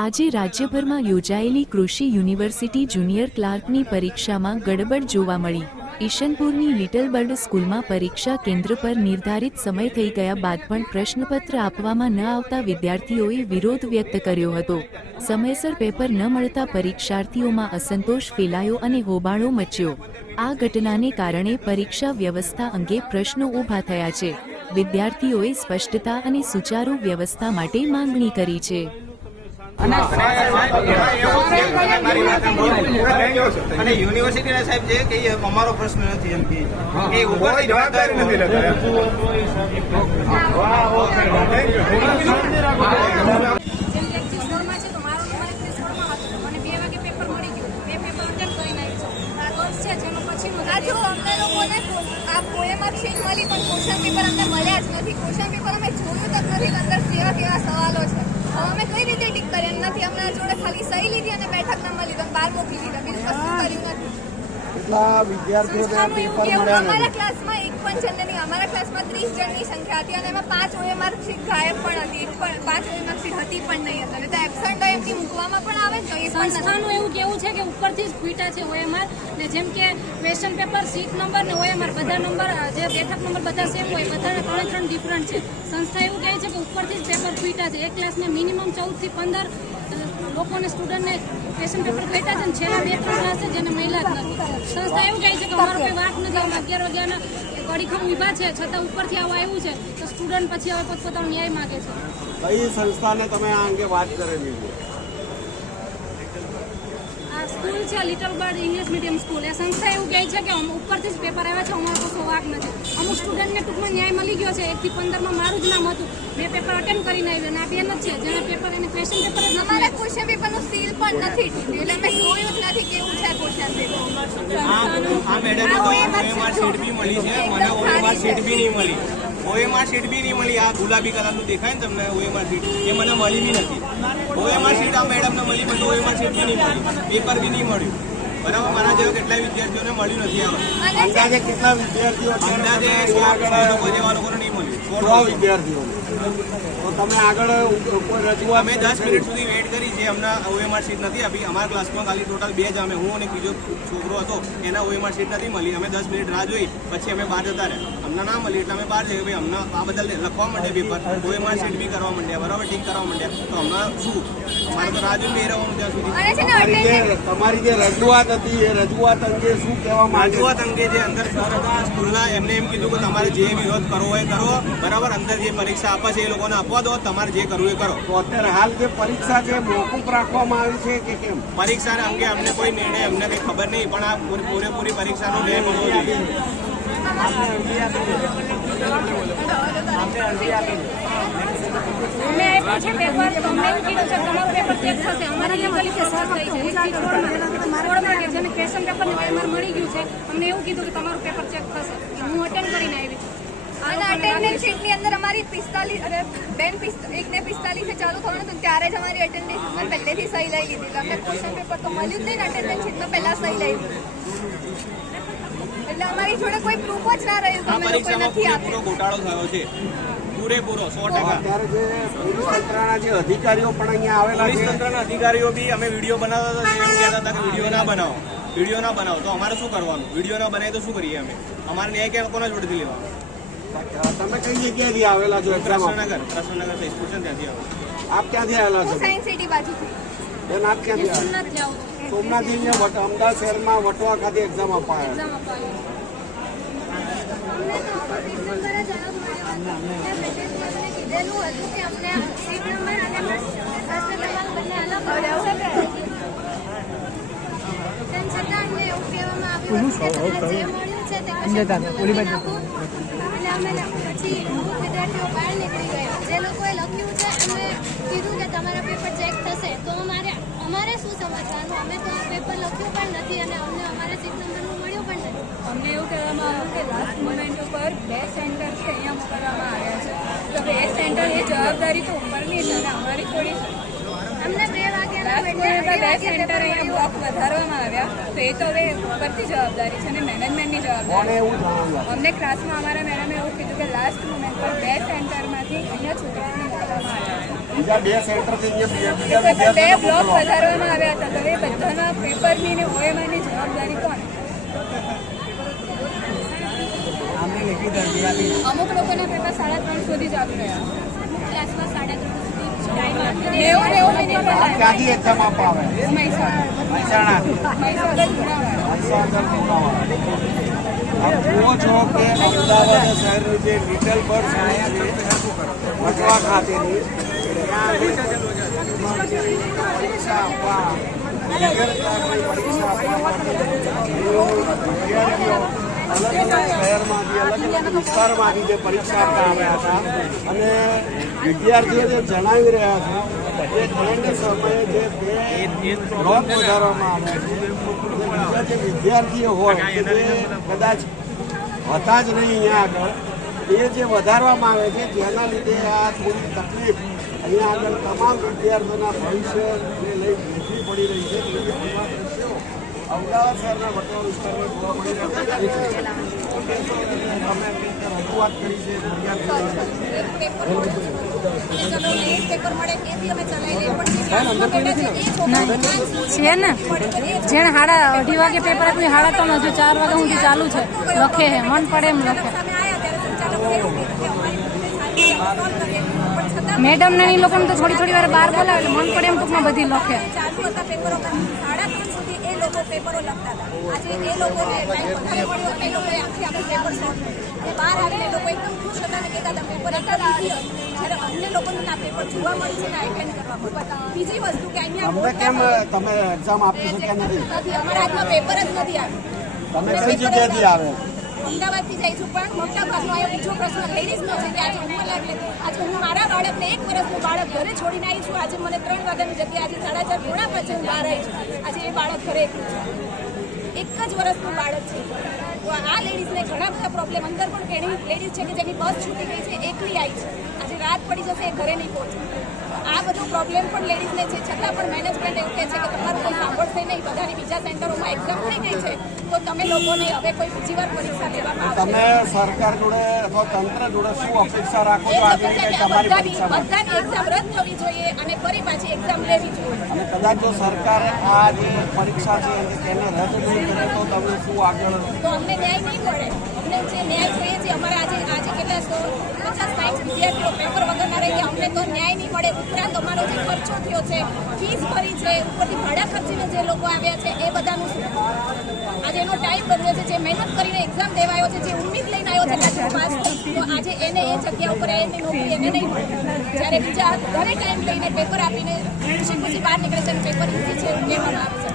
આજે રાજ્યભરમાં યોજાયેલી કૃષિ યુનિવર્સિટી જુનિયર ક્લાર્કની પરીક્ષામાં ગડબડ જોવા મળી। ઈશનપુરની લિટલ બર્ડ સ્કૂલમાં પરીક્ષા કેન્દ્ર પર નિર્ધારિત સમય થઈ ગયા બાદ પણ પ્રશ્નપત્ર આપવામાં ન આવતા વિદ્યાર્થીઓએ વિરોધ વ્યક્ત કર્યો હતો। સમયસર પેપર ન મળતા પરીક્ષાર્થીઓમાં અસંતોષ ફેલાયો અને હોબાળો મચ્યો। આ ઘટનાને કારણે પરીક્ષા વ્યવસ્થા અંગે પ્રશ્નો ઊભા થયા છે। વિદ્યાર્થીઓએ સ્પષ્ટતા અને સુચારુ વ્યવસ્થા માટે માંગણી કરી છે। યુનિવર્સિટી સાહેબ છે કે અમારો પ્રશ્ન નથી એમ કે ઉપરથી જવાબદારી નથી લેતા। क्वेश्चन पेपर अમને મળ્યા જ નથી। ક્વેશ્ચન પેપર અમે જોયું તક નથી અંદર કેવા કેવા સવાલો છે। અમે કઈ રીતે ટીક કરીએ નથી। અમને જોડે ખાલી સહી લીધી અને બેઠક નંબર લીધો, બહાર મોકલી દીધા, બીજું કશું કર્યું નથી। કેટલા વિદ્યાર્થીઓને પેપર મળ્યા નથી? અમારા ક્લાસમાં એક પણ જણ નહીં। અમારા ક્લાસમાં 30 જણની સંખ્યા હતી અને એમાં 5 OMR શીટ ગાયબ પણ હતી, 5 OMR શીટ હતી પણ નહીં હતી। તો એબસન્ટ હોય એમની મૂકવામાં પણ આવે તો એ પણ સંસ્થાનું એવું કેવું છે કે ઉપરથી જ ફીટા છે OMR ને, જેમ કે ક્વેશ્ચન પેપર સીટ નંબર ને OMR બધા નંબર જે બેઠક નંબર બધા સેમ હોય, બધાને 3 ડિફરન્ટ છે। સંસ્થા એવું કહે છે કે ઉપરથી જ પેપર ફીટા છે। એક ક્લાસને મિનિમમ 14 થી 15 લોકોને સ્ટુડન્ટને ક્વેશ્ચન પેપર ફીટા છે ને છેલ્લા 2-3 ક્લાસ છે જેને મહિલા જ નથી। સંસ્થા એવું કહે છે કે અમારો કોઈ વાંક નથી, અમે 11 વાગ્યાના અડીખમ ઊભા છે છતાં ઉપરથી આવું આવ્યું છે તો સ્ટુડન્ટ પછી હવે પોતપોતાનો ન્યાય માગે છે। કઈ સંસ્થાને તમે આ અંગે વાત કરેલી? સ્કૂલ છે little bird English medium school. એ સંસ્થા એવું કહે છે કે ઉપરથી જ પેપર આવ્યા છે, અમારો કશો વાંક નથી। અમુક સ્ટુડન્ટને ટૂંકમાં ન્યાય મળી ગયો છે। 1 થી 15 માં મારું જ નામ હતું, મેં પેપર અટેન્ડ કરીને આવી અને આ બેન જ છે જેને પેપર એને ક્વેશ્ચન પેપર જ અમારા ક્વેશ્ચન પેપરનું સીલ પણ નથી એટલે અમે જોયું જ નથી કેવું છે ક્વેશ્ચન પેપર। આ મેડમ તો OMR શીટ બી મળી છે, મને OMR શીટ બી નહીં મળી। OMR શીટ બી નહીં મળી। આ ગુલાબી કલરનું દેખાય ને તમને OMR શીટ, એ મને મળી બી નથી। OMR શીટ આ મેડમને મળી પણ OMR શીટ બી નહીં મળી, પેપર બી નહીં મળ્યું। બરાબર, મારા જેવા કેટલા વિદ્યાર્થીઓને મળ્યું નથી। આમાં અંદાજે કેટલા વિદ્યાર્થીઓ? અંદાજે 100 લોકો જેવા લોકોને નહીં મળ્યું। 100 વિદ્યાર્થીઓ। તો તમે આગળ કોઈ રજૂઆત? અમે 10 મિનિટ સુધી વેઇટ કરી, જે અમને OMR શીટ નથી આપી। અમારા ક્લાસમાં ખાલી ટોટલ 2 જ, અમે હું અને બીજો છોકરો હતો, એના OMR શીટ નથી મળી। અમે 10 મિનિટ રાહ જોઈ, પછી અમે બહાર જતા રહ્યા। અમને ના મળી એટલે અમે બહાર જઈએ, ભાઈ અમને આ બદલ લખવા માંડે પેપર, OMR શીટ બી કરવા માંડ્યા, બરાબર, ટીક કરવા માંડ્યા। તો અમને શું, અમારે તો રાહ જોઈને રહેવાનું ત્યાં સુધી। તમારી જે રજૂઆત હતી એ રજૂઆત અંગે શું કહેવા માંગે? રજૂઆત અંગે જે અંદર સર હતા સ્કૂલના, એમને એમ કીધું કે તમારે જે વિરોધ કરવો હોય કરો, બરાબર, અંદર જે પરીક્ષા આપે છે એ લોકોને આપવા દો, તમારે જે કરવું એ કરો। તો અત્યારે હાલ જે પરીક્ષા છે મોકૂફ રાખવામાં આવી છે કે કેમ? પરીક્ષા અંગે અમને કોઈ નિર્ણય અમને કંઈ ખબર નહીં, પણ આ પૂરેપૂરી પરીક્ષાનો ન્યાય મળવો જોઈએ। અમે આપ્યું છે પેપર, તો અમને એવું કીધું છે તમારું પેપર ચેક થશે। અમારી લીગલી પ્રોસેસ થઈ છે 1 થી 16 કે જેને ક્વેશ્ચન પેપરને OMR મળી ગયું છે, અમને એવું કીધું કે તમારું પેપર ચેક થશે। હું અટેન્ડ કરીને આવી છું અને અટેન્ડન્સ શીટની અંદર અમારી 45 અને બેન 1 ને 45 ચાલુ થવાનું હતું ત્યારે જ અમારી અટેન્ડન્સ શીટમાં પહેલેથી સહી લઈ લીધી। અમને ક્વેશ્ચન પેપર તો મળ્યું જ નહીં, અટેન્ડન્સ શીટમાં પહેલા સહી લઈ લીધી, એટલે અમારી જોડે કોઈ પ્રૂફ જ ના રહ્યું કે અમે લોકો નથી આપ્યું। ગોટાળો થયો છે પૂરેપૂરો 100%। અત્યારે જે પોલીસ તંત્રના જે અધિકારીઓ પણ અહીંયા આવેલા પોલીસ છે, તંત્રના અધિકારીઓ બી અમે વિડીયો બનાવતા હતા, એમ કહેતા હતા કે વિડીયો ના બનાવો, વિડીયો ના બનાવો। તો અમારે શું કરવાનું? વિડીયો ના બનાવીએ તો શું કરીએ અમે? અમારે ન્યાય ક્યાં કોના જોડેથી લેવાનો? તમે કઈ જગ્યાએથી આવેલા છો? કૃષ્ણનગર સ્કૂલ છે ત્યાંથી આવે। આપ ક્યાંથી આવેલા છો? હું સાયન્સ સિટી બાજુથી। બેન આપ ક્યાંથી આવે? સોમનાથ જાઉં છું સોમનાથથી અહીંયા અમદાવાદ શહેરમાં વટવા ખાતે એક્ઝામ આપવા આવ્યા? એક્ઝામ આપવા આવી। કીધેલું હતું કે અમને સીટ નંબર અને પ્રશ્ન ક્રમાંક બંને અલગ આવશે, તેમ છતાં અમને એવું કહેવામાં આવ્યું કે તમને જે મળ્યું છે તે કશું લખી નાખો। એટલે અમે પછી અમુક વિદ્યાર્થીઓ બહાર નીકળી ગયા। જે લોકોએ લખ્યું છે એમને કીધું કે તમારા પેપર ચેક થશે, તો અમારે શું સમજવાનું? અમે તો પેપર લખ્યું પણ નથી અને અમને અમારા સીટ નંબરનું મળ્યું પણ નથી। અમને એવું કહેવામાં આવ્યું કે લાસ્ટ મોમેન્ટ ઉપર 2 સેન્ટર છે અહીંયા મોકલવામાં આવ્યા છે, તો 2 સેન્ટર એ જવાબદારી તો ઉપરની છે અને અમારી થોડી અમને 2 વાગ્યાના લાસ્ટ મોમેન્ટ 2 સેન્ટર અહીંયા બ્લોક વધારવામાં આવ્યા, તો એ તો હવે ઉપરથી જવાબદારી છે અને મેનેજમેન્ટની જવાબદારી। અમને ક્લાસમાં અમારા મેડમે એવું કીધું કે લાસ્ટ મોમેન્ટ પર 2 સેન્ટરમાંથી અહીંયા છોકરાઓને મોકલવામાં આવ્યા છે। બીજા 2 સેન્ટરથી અહીંયા બીજા બે વિદ્યાર્થીઓને બ્લોક મોકલવા. વધારવામાં આવ્યા હતા તો એ બધાના પેપરની ને ઓએમઆરની જવાબદારી કોણ? અમુક લોકોના પેપર 3:30 સુધી ચાલુ રહ્યા. ક્લાસમાં 3:30 સુધી ટાઈમ આપી 90 મિનિટ આ ક્યાંથી એક્ઝામ આપવા આવે? મહીસાગર આપ જુઓ છો કે અમદાવાદ શહેરની જે લિટલ બર્ડ સ્કૂલ છે વટવા ખાતેની ત્યાં પરીક્ષા આપવા પરીક્ષા આપવા માટે વિદ્યાર્થીઓ અલગ અલગ શહેરમાંથી અલગ અલગ વિસ્તારમાંથી જે પરીક્ષા આપવા આવ્યા હતા અને વિદ્યાર્થીઓ જે જણાવી રહ્યા છે કે ટ્રેન્ડ સમયે જે બ્લોક વધારવામાં આવે છે બીજા જે વિદ્યાર્થીઓ હોય કે જે કદાચ હતા જ નહીં અહીંયા આગળ એ જે વધારવામાં આવે છે જેના લીધે આ થોડી તકલીફ અહીંયા આગળ તમામ વિદ્યાર્થીઓના ભવિષ્યને લઈ વેઠવી પડી રહી છે એટલે આ દ્રશ્યો અમદાવાદ શહેરના વટવા વિસ્તારમાં જોવા મળી રહ્યા છે. અમે રજૂઆત કરી છે ફરિયાદ કરી છે ને જેણે 2:30 વાગે પેપર આપ્યું 3:30 હજુ 4 વાગ્યા સુધી ચાલુ છે. લખે હે મન પડે એમ લખે. મેડમ ને એ લોકોને તો થોડી વાર બહાર બોલાવે એટલે મન પડે એમ ટૂંકમાં બધી લખે. પેપરો લખતા હતા. આજે એ લોકોને ટાઈમ વધારે મળ્યો એટલે એ લોકોએ આખી આખું પેપર સોલ્વ કર્યું. એ બહાર આવીને લોકો એકદમ ખુશ હતા અને કહેતા હતા પેપર એકદમ ઈઝી હતું. જ્યારે અમને લોકોને આ પેપર જોવા મળ્યું છે ને એટેન્ડ કરવા મળ્યું. બીજી વસ્તુ કે અહીંયા અમને કેમ તમે એક્ઝામ આપી શક્યા નથી? અમારા હાથમાં પેપર જ નથી આવ્યું. તમે કઈ જગ્યાથી આવે? અમદાવાદથી જઈશું પણ મોટા ભાગનો અહીંયા બીજો પ્રશ્ન લેડીઝનો છે કે આજે ઉંમર લાગે આજે હું મારા બાળકને 1 વર્ષનું બાળક ઘરે છોડીને આવી છું. આજે મને 3 વાગ્યાની જગ્યાએ આજે 4:30 પોણા 5 હું બહાર આવી છું. આજે એ બાળક ઘરે એકલું છે. 1 જ વર્ષનું બાળક છે. તો આ લેડીઝને ઘણા બધા પ્રોબ્લેમ અંદર પણ ઘણી લેડીઝ છે કે જેની બસ છૂટી ગઈ છે એકલી આવી છે. આજે રાત પડી જશે એ ઘરે નહીં પહોંચે. આ બધો પ્રોબ્લેમ પણ લેડીઝને છે છતાં પણ મેનેજમેન્ટ એવું કહે છે કે તમારું કોઈ સાંભળશે નહીં. બધાની બીજા સેન્ટરોમાં એક્ઝામ થઈ ગઈ છે તો તમે લોકોને હવે કોઈ બીજી વાર પરીક્ષા લેવામાં આવશે. તમે સરકાર જોડે અથવા તંત્ર જોડે શું અપેક્ષા રાખો છો આજે કે તમારી પરીક્ષામાં? બધાની એક્ઝામ રદ થવી જોઈએ અને ફરી પાછી એક્ઝામ લેવી જોઈએ. અને કદાચ જો સરકારે આ જે પરીક્ષા છે તેને રદ નહીં કરે તો તમે શું આગળ? તો અમને ન્યાય નહીં મળે. અમને જે ન્યાય જોઈએ છે અમારા આજે કેટલા 150-60 વિદ્યાર્થીઓ પેપર વગરના રહી ગયા. અમને તો ન્યાય નહીં મળે. ઉપરાંત અમારો જે ખર્ચો થયો છે ફીસ ભરી છે ઉપરથી ભાડા ખર્ચીને જે લોકો આવ્યા છે એ બધાનું શું? આજે એનો ટાઈમ બદલ્યો છે. જે મહેનત કરીને એક્ઝામ દેવાયો છે જે ઉમ્મીદ લઈને આવ્યો છે કે પાસ તો આજે એને એ જગ્યા ઉપર એની નોકરી એને નહીં મળે. જ્યારે બીજા ઘરે ટાઈમ લઈને પેપર આપીને ખુશી બહાર નીકળે છે અને પેપર ઈઝી છે એવું કહેવામાં આવે છે.